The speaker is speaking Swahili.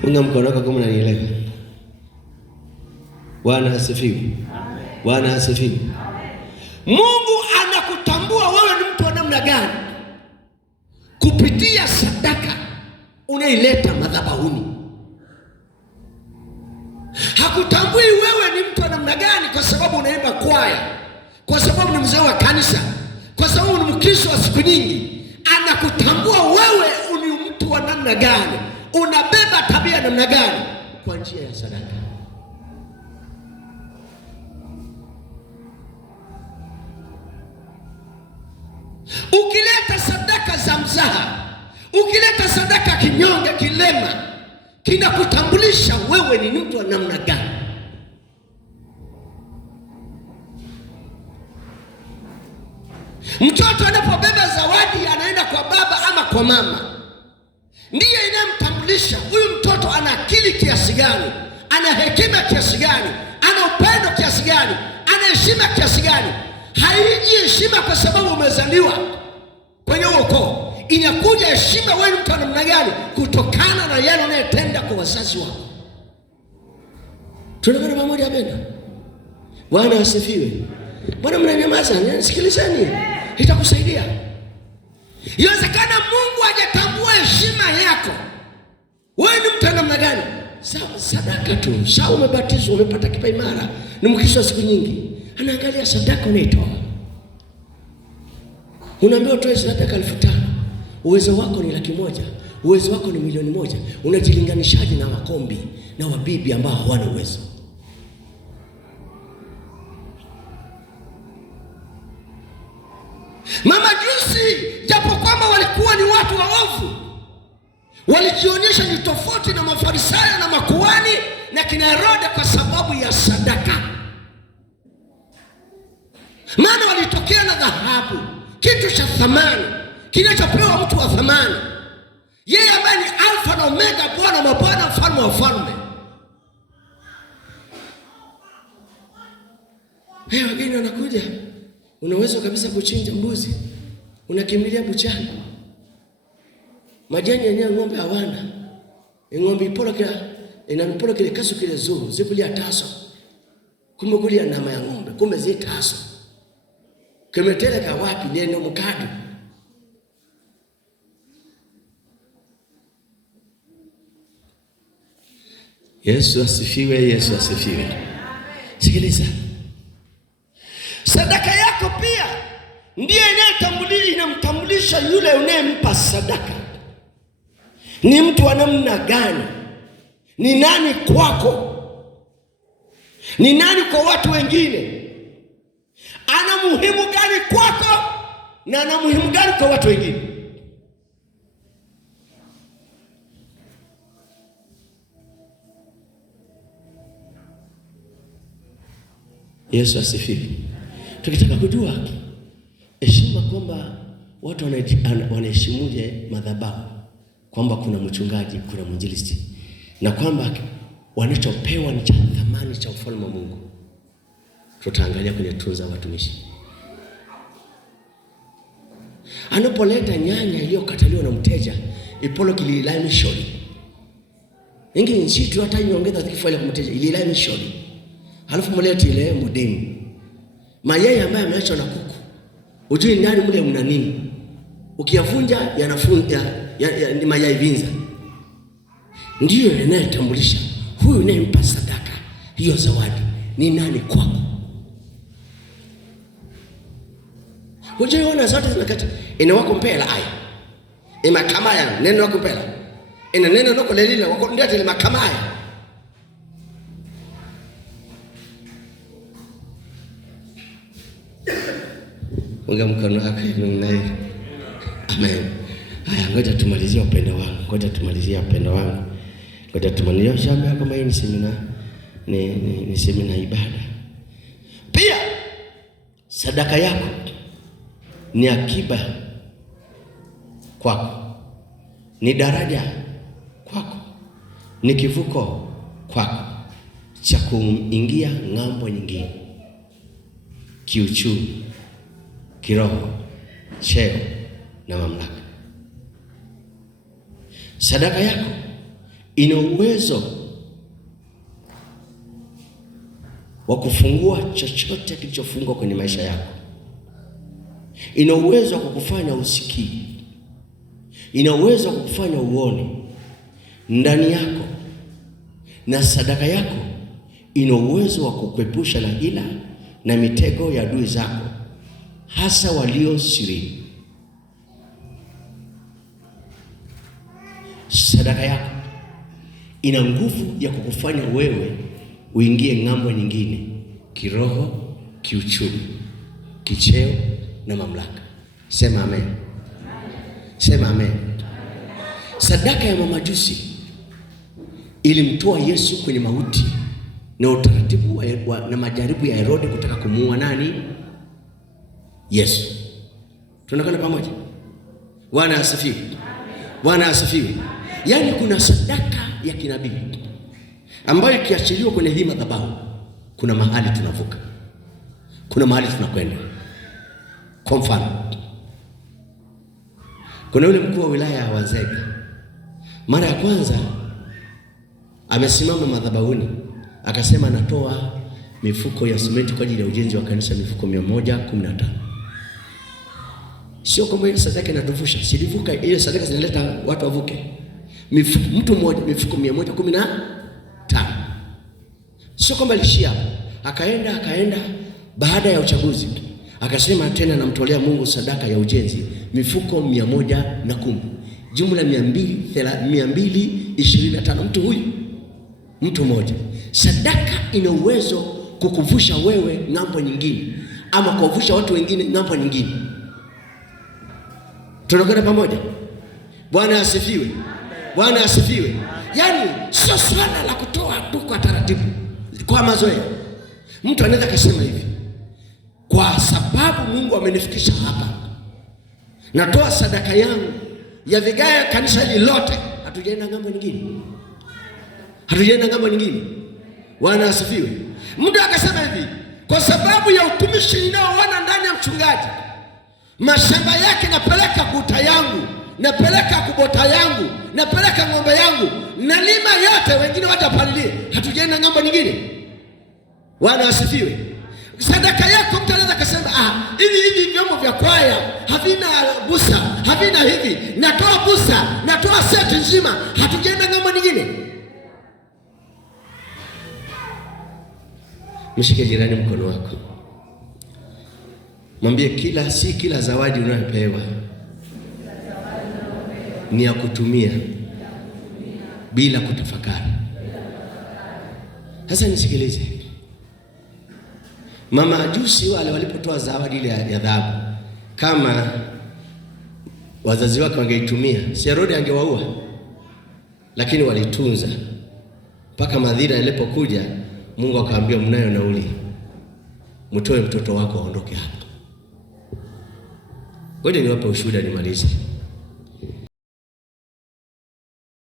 Punga mkono wako kama unanielewa. Bwana asifiwe. Bwana asifiwe. Mungu anakutambua wewe ni mtu wa namna gani kupitia sadaka unaileta madhabahuni. Hakutambui wewe ni mtu wa namna gani kwa sababu unaimba kwaya, kwa sababu ni mzee wa kanisa, kwa sababu ni Mkristo wa siku nyingi. Anakutambua wewe ni mtu wa namna gani, unabeba tabia namna gani kwa njia ya sadaka. Ukileta sadaka za mzaha, ukileta sadaka kinyonge, kilema, kinakutambulisha wewe ni mtu wa namna gani. Mtoto anapobeba zawadi anaenda kwa baba ama kwa mama, ndiye inamtambulisha huyu mtoto ana akili kiasi gani, ana hekima kiasi gani, ana upendo kiasi gani, ana heshima kiasi gani. Haiji heshima kwa sababu umezaliwa kwenye ukoo. Inakuja heshima wewe mtu wa namna gani kutokana na yale unayotenda kwa wazazi wako. Tunaona pamoja bwana. Bwana asifiwe. Bwana mnanyamaza, nisikilizeni. Itakusaidia. Inawezekana Mungu hajatambua heshima yako. Wewe ni mtu wa namna gani? Sawa, sadaka tu. Sawa, umebatizwa, umepata kipaimara, ni Mkristo siku nyingi. Anaangalia sadaka unaitoa. Unaambiwa utoe sadaka 5,000. Uwezo wako ni 100,000. Uwezo wako ni 1,000,000. Unajilinganishaje na wakombi na wabibi ambao hawana uwezo? Mamajusi japo kwamba walikuwa ni watu waovu, walijionyesha ni tofauti na Mafarisayo na makuhani na kina Herode kwa sababu ya sadaka. Maana walitokea na dhahabu, kitu cha thamani kinachopewa mtu wa thamani, yeye ambaye ni Alfa na Omega, Bwana mabwana, mfalme wa falme. Wageni wanakuja, unaweza kabisa kuchinja mbuzi, unakimbilia buchani. Majani yenyewe ng'ombe hawana, ng'ombe inanipolo kile kasu kile zuru zikulia taso, kumbe kulia nama ya ng'ombe, kumbe zi taso kemeteleka wapi neno mkadu. Yesu asifiwe. Yesu asifiwe. Sikiliza, sadaka yako pia ndiye inamtambulisha yule unayempa sadaka ni mtu wa namna gani, ni nani kwako, ni nani kwa watu wengine, ana muhimu gani kwako na ana muhimu gani kwa watu wengine. Yesu asifiwe. Tukitaka kujua heshima kwamba watu wanaheshimuje madhabahu, kwamba kuna mchungaji, kuna mwinjilisti, na kwamba wanachopewa ni cha thamani cha ufalme wa Mungu, tutaangalia kwenye tunza watumishi. Anapoleta nyanya iliyokataliwa na mteja, ipolo kililai mishori. Ingi nchitu hata inyongeza kifanya kwa mteja, ililai mishori. Halafu muleti ile mudini. Mayai ambayo yameachwa na kuku, ujui ndani mle mna nini. Ukiyavunja yanafunja ni mayai vinza. Ndiyo yanayotambulisha huyu unayempa sadaka hiyo zawadi ni nani kwako. Ujui wana zote zinakata ina wako mpela aya. Ima kama ya neno wako mpela. Ina neno noko lelile wako ndete ile makamaya. Unga mkono wako naye. Amen. Haya, ngoja tumalizie upendo wangu. Ngoja tumalizie upendo wangu. Ngoja tumalizie shamba kama hii ni semina ni semina ibada. Pia sadaka yako ni akiba kwako, ni daraja kwako, ni kivuko kwako cha kuingia ng'ambo nyingine, kiuchumi, kiroho, cheo na mamlaka. Sadaka yako ina uwezo wa kufungua chochote kilichofungwa kwenye maisha yako. Ina uwezo wa kukufanya usikie. Ina uwezo wa kukufanya uone ndani yako. Na sadaka yako ina uwezo wa kukuepusha na hila na mitego ya adui zako, hasa walio siri. Sadaka yako ina nguvu ya kukufanya wewe uingie ng'ambo nyingine, kiroho, kiuchumi, kicheo na mamlaka. Sema amen. Sema amen. Sadaka ya mamajusi ilimtoa Yesu kwenye mauti na utaratibu na majaribu ya Herode kutaka kumuua nani? Yesu. Tunakwenda pamoja? Bwana asifiwe. Bwana asifiwe. Yaani kuna sadaka ya kinabii ambayo ikiachiliwa kwenye hii madhabahu, kuna mahali tunavuka, kuna mahali tunakwenda. Kwa mfano, kuna yule mkuu wa wilaya wa Nzega, mara ya kwanza amesimama madhabahuni akasema natoa mifuko ya simenti kwa ajili ya ujenzi wa kanisa, mifuko 115. Sio kwamba ile sadaka inatuvusha, silivuka. Ile sadaka zinaleta watu wavuke. Mtu mmoja mifuko 115. Sio kwamba alishia hapo. Akaenda baada ya uchaguzi akasema tena namtolea Mungu sadaka ya ujenzi mifuko 110. Jumla 225. Mtu mmoja. Sadaka ina uwezo kukuvusha wewe ng'ambo nyingine, ama kuvusha watu wengine ng'ambo nyingine. Tunakwenda pamoja? Bwana asifiwe. Bwana asifiwe. Yaani sio swala la kutoa tu kwa taratibu, kwa mazoea. Mtu anaweza kusema hivi, kwa sababu Mungu amenifikisha hapa, natoa sadaka yangu ya vigae kanisa hili lote. Hatujaenda ng'ambo nyingine. Hatujaenda ng'ambo nyingine. Bwana asifiwe. Mtu akasema hivi, kwa sababu ya utumishi ninaoona ndani ya mchungaji, mashamba yake napeleka kuta yangu, napeleka kubota yangu, napeleka ng'ombe yangu, nalima yote, wengine watapalilie. Hatujaenda ng'ambo nyingine. Bwana asifiwe. Sadaka yako mtu anaweza kusema hivi vyombo vya kwaya havina busa, havina hivi, natoa busa, natoa seti nzima. Hatujaenda ng'ambo nyingine. Mshike jirani mkono wako, mwambie si kila zawadi unayopewa ni ya kutumia bila kutafakari. Sasa nisikilize. Mama ajusi wale walipotoa zawadi ile ya dhahabu, kama wazazi wake wangeitumia, si Herode angewaua? Lakini walitunza mpaka madhira yalipokuja. Mungu akaambia, mnayo nauli, mtoe mtoto wako aondoke hapa. Ngoja niwape ushuhuda nimalize.